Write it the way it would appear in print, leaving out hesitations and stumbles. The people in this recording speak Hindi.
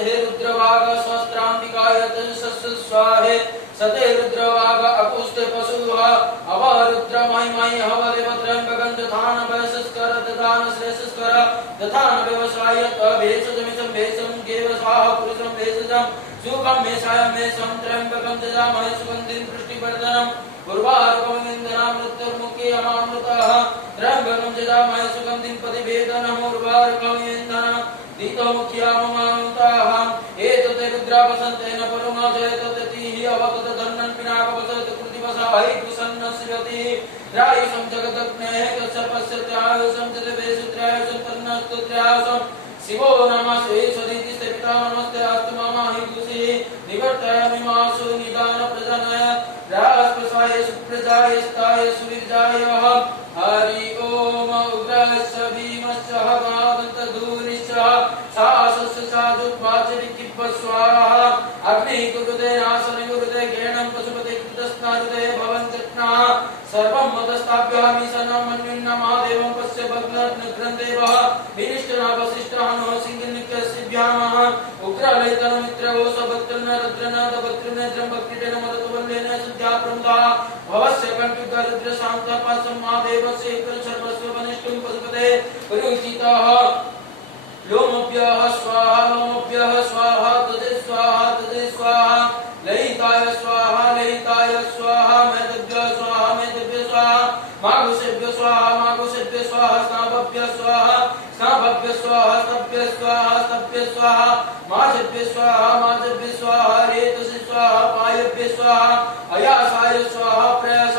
सते रुद्रवाग सहस्रांबिकाय तजसस्य स्वाहे सते रुद्रवाग अकुस्ते पशुः अवरुद्र महिमहि हवदेवत्रं भगंजधान वयसस्कर दधान श्रेष्ठस्कर दधान व्यवसाय भेषजमिषं भेषं केव स्वाहा पुरुषं भेषजं सुखं मेषायं मेषं त्र्यंबकं ददामहे सुगन्धिं पुष्टिवर्धनम् उर्वारुकमिन्द्रां मृत्युर्मुखे अमामृतः त्र्यंबकं ददामहे सुगन्धिं पतिवेदनम् उर्वारुकमिन्द्रां दीतमुख्याममानुताः एतते रुद्रावसन्तेन परुमाजयततिः अवततधन्नं पिनाकवसत कृतिवसाहि कुसन्नस्यति त्रायुषं जगदग्नेः कश्यपस्य त्रायुषं जगदेषु त्रायुषं तन्नस्तु त्रायुषं शिवो नमस्ते स्वदितिस्ते पिता नमस्ते अस्तु मम हिंदुषि निवर्तयामि मासु निदान प्रजनय राजप्रसाय सुप्रजाय स्ताय सुविर्जाय हरि ओम उग्रस्य भीमस्य हवादन्तधूरिश्च साहसस्य साधुत्वाचरिकिप्प स्वाहा अग्निः कुरुते नाशनं कुरुते घेनं पशुपते कृतस्नारुते भवन्त्यत्नः सर्वं मदस्ताभ्यः विशनं मन्युन्नमादेवं पश्य भग्नग्रन्थेवः विनिष्टः वसिष्ठः नो सिंहनिकस्यभ्यामः उग्रलैतनमित्रवोस भक्तर्न रुद्रन दभक्तर्न जम्बक्रीडेन मदतुवल्लेन सुद्ध्या प्रमुदा भवस्य कण्ठुगरुद्र शान्तपासम्मादेवस्य सर्वस्व वनिष्ठुं पशुपते पुरुषितः लोमभ्यः स्वाहा तदे स्वाहा लयिताय स्वाहा मेदभ्य स्वाहा माघुषेभ्य स्वाहा स्नाभभ्य स्वाहा स्तभ्य स्वाहा माजभ्य स्वाहा रेतसे स्वाहा पायभ्य स्वाहा अयासाय स्वाहा प्रयास